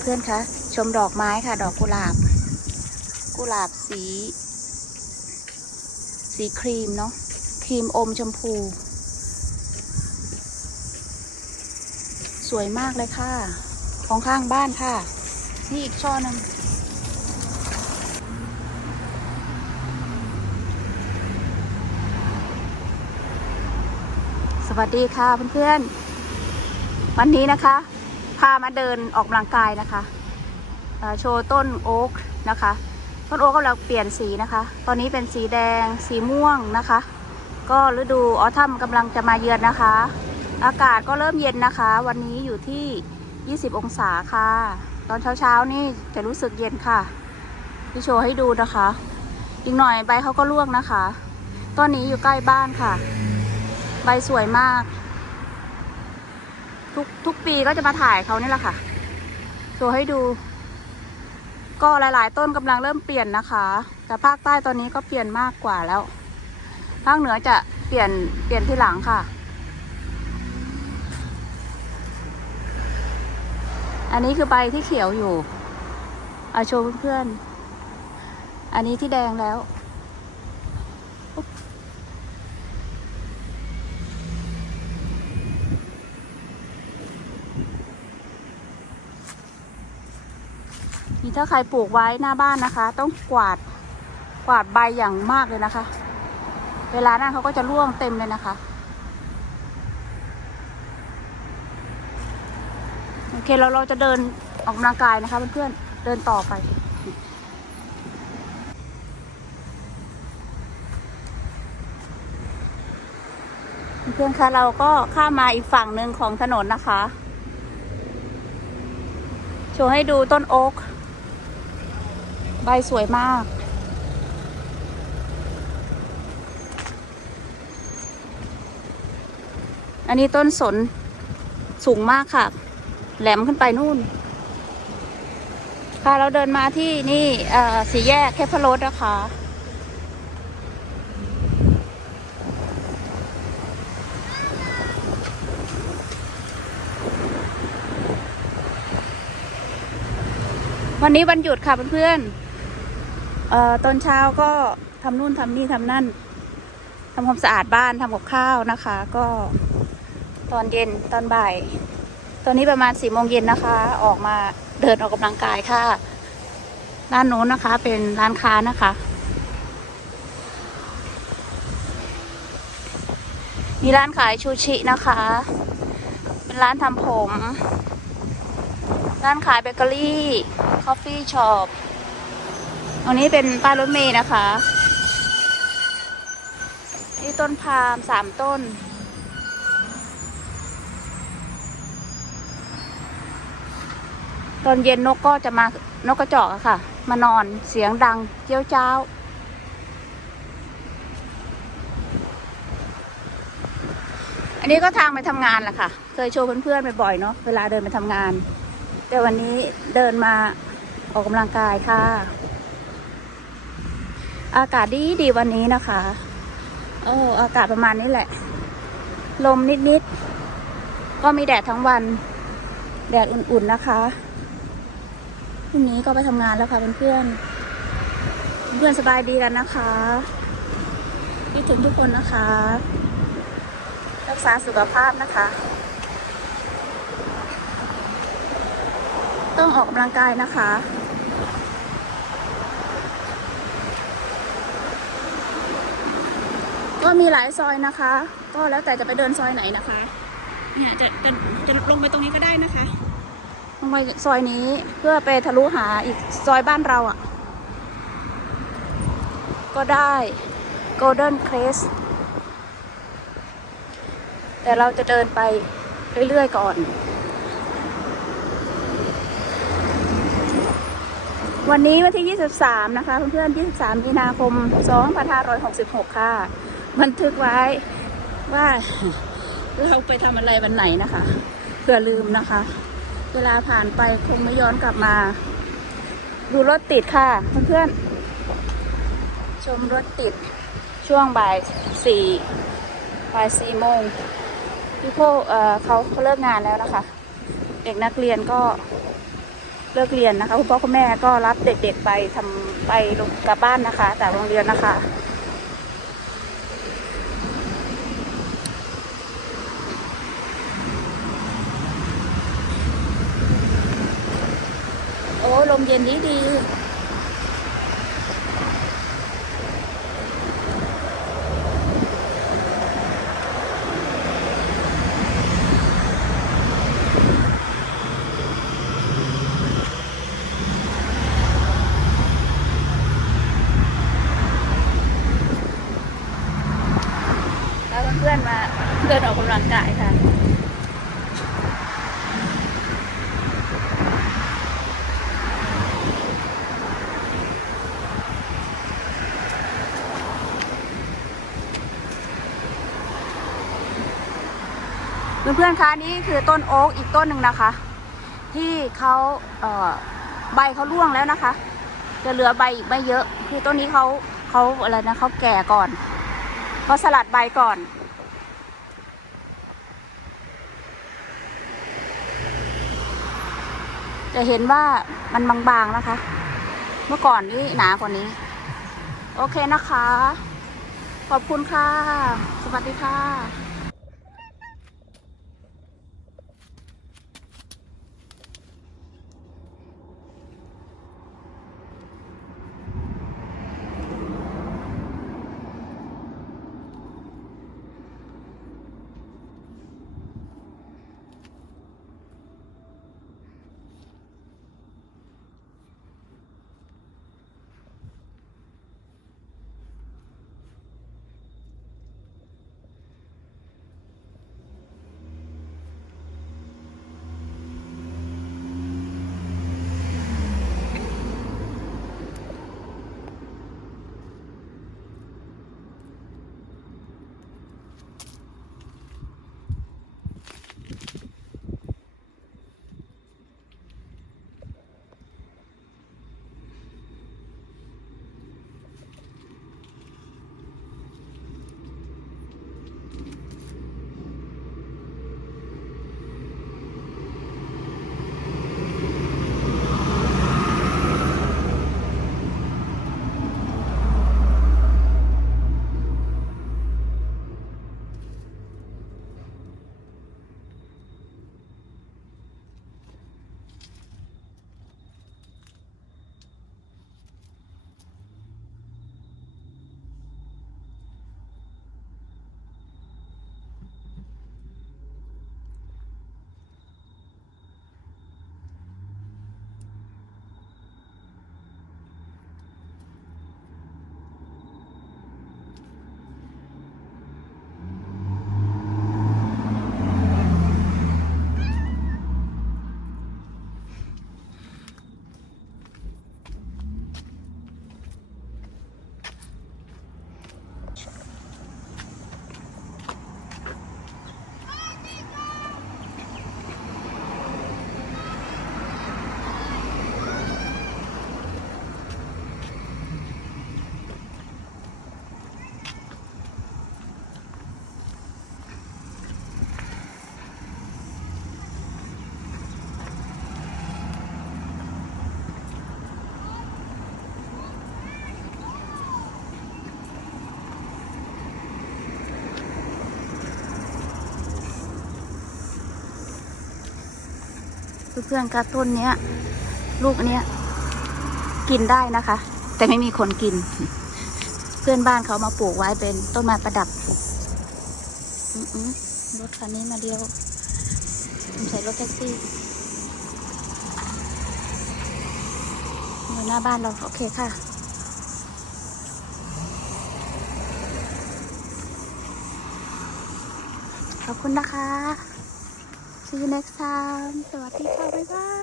เพื่อนๆคะชมดอกไม้ค่ะ ดอกกุหลาบ กุหลาบสี สีครีมเนาะครีมอมชมพู สวยมากเลยค่ะ ของข้างบ้านค่ะ นี่อีกช่อหนึงสวัสดีค่ะเพื่อนๆวันนี้นะคะ พามาเดินออกกำลังกายนะคะโชว์ต้นโอ๊กนะคะ ต้นโอ๊กกำลังเปลี่ยนสีนะคะ ตอนนี้เป็นสีแดงสีม่วงนะคะ ก็ฤดูออทัมกำลังจะมาเยือนนะคะ อากาศก็เริ่มเย็นนะคะ วันนี้อยู่ที่ 20 องศาค่ะ ตอนเช้าๆนี่จะรู้สึกเย็นค่ะที่โชว์ให้ดูนะคะ อีกหน่อยใบเขาก็ร่วงนะคะ ต้นนี้อยู่ใกล้บ้านค่ะ ใบสวยมาก ทุกทุกปีก็จะมาถ่ายเขานี่แหละค่ะโชว์ให้ดู ก็หลาย ๆ ต้นกำลังเริ่มเปลี่ยนนะคะแต่ภาคใต้ตอนนี้ก็เปลี่ยนมากกว่าแล้ว ภาคเหนือจะเปลี่ยนเปลี่ยนที่หลังค่ะ อันนี้คือใบที่เขียวอยู่อาโชว์เพื่อนๆอันนี้ที่แดงแล้ว ถ้าใครปลูกไว้หน้าบ้านนะคะ ต้องกวาดกวาดใบอย่างมากเลยนะคะ เวลานั้นเขาก็จะร่วงเต็มเลยนะคะโอเคเราเราจะเดินออกกำลังกายนะคะเพื่อนๆเดินต่อไปเพื่อนคะเราก็ข้ามมาอีกฝั่งหนึ่งของถนนนะคะ โชว์ให้ดูต้นโอ๊ก ใบสวยมาก อันนี้ต้นสนสูงมากค่ะ แหลมขึ้นไปนู่น ค่ะเราเดินมาที่นี่อ่อสีแยกแคพโรสนะคะวันนี้วันหยุดค่ะเพื่อนๆ เอ่อตอนเช้าก็ทำนู่นทำนี่ทำนั่นทำความสะอาดบ้านทำกับข้าวนะคะ ก็ตอนเย็นตอนบ่าย ตอนนี้ประมาณสี่โมงเย็นนะคะ ออกมาเดินออกกำลังกายค่ะ ด้านโน้นนะคะ เป็นร้านค้านะคะ มีร้านขายชูชินะคะ เป็นร้านทำผม ร้านขายเบเกอรี่ คอฟฟี่ช็อป ตรงนี้เป็นป้ายรถเมย์นะคะ นี่ต้นพามสามต้น ตอนเย็นนกก็จะมานกกระจอกอะค่ะ มานอนเสียงดังเจียวเจ้าอันนี้ก็ทางไปทำงานแหละค่ะ เคยโชว์เพื่อนๆบ่อยๆเนาะ เวลาเดินไปทำงาน แต่วันนี้เดินมาออกกำลังกายค่ะ อากาศดีดีวันนี้นะคะ โอ้อากาศประมาณนี้แหละ ลมนิดๆ ก็มีแดดทั้งวัน แดดอุ่นๆนะคะพรุ่งนี้ก็ไปทำงานแล้วค่ะเพื่อนๆเพื่อนสบายดีกันนะคะคิดถึงทุกคนนะคะ รักษาสุขภาพนะคะ ต้องออกกำลังกายนะคะ มีหลายซอยนะคะ ก็แล้วแต่จะไปเดินซอยไหนนะคะ เนี่ยจะจะจะลงไปตรงนี้ก็ได้นะคะลงไปซอยนี้เพื่อไปทะลุหาอีกซอยบ้านเราอะ่ะ ก็ได้ Golden Crest แต่เราจะเดินไปเรื่อยๆก่อน วันนี้วันที่ 23 นะคะ เพื่อนๆ 23 มีนาคม 2566 ค่ะ บันทึกไว้ว่าเราไปทำอะไรวันไหนนะคะเพื่อลืมนะคะ เวลาผ่านไปคงไม่ย้อนกลับมา ดูรถติดค่ะ เพื่อนๆชมรถติดช่วงบ่ายสี่บ่ายสี่โมงพี่โพเอ่อเขาเขาเลิกงานแล้วนะคะ เด็กนักเรียนก็เลิกเรียนนะคะคุณพ่อคุณแม่ก็รับเด็กๆไปทำไปกลับบ้านนะคะจากโรงเรียนนะคะ ลมเย็นดีดีเพื่อนมาเดินออกกำลังกายค่ะ เพื่อนๆคะนี่คือต้นโอ๊กอีกต้นหนึ่งนะคะ ที่เขาเใบเขาร่วงแล้วนะคะจะเหลือใบอีกไม่เยอะ คือต้นนี้เขาเขาอะไรนะเขาแก่ก่อนเขาสลัดใบก่อนจะเห็นว่ามันบางๆนะคะ เมื่อก่อนนี้หนากว่านี้ โอเคนะคะ ขอบคุณค่ะ สวัสดีค่ะ เพื่อนๆกระต้นเนี้ย ลูกนเนี้ย กินได้นะคะ แต่ไม่มีคนกิน เพื่อนบ้านเขามาปลูกไว้เป็นต้นไม้ประดับรถคันนี้มาเดียวผมใส่รถแท็กซี่อยู่หน้าบ้านเรา โอเคค่ะขอบคุณนะคะ See you next time สวัสดีค่ะ บ๊ายบาย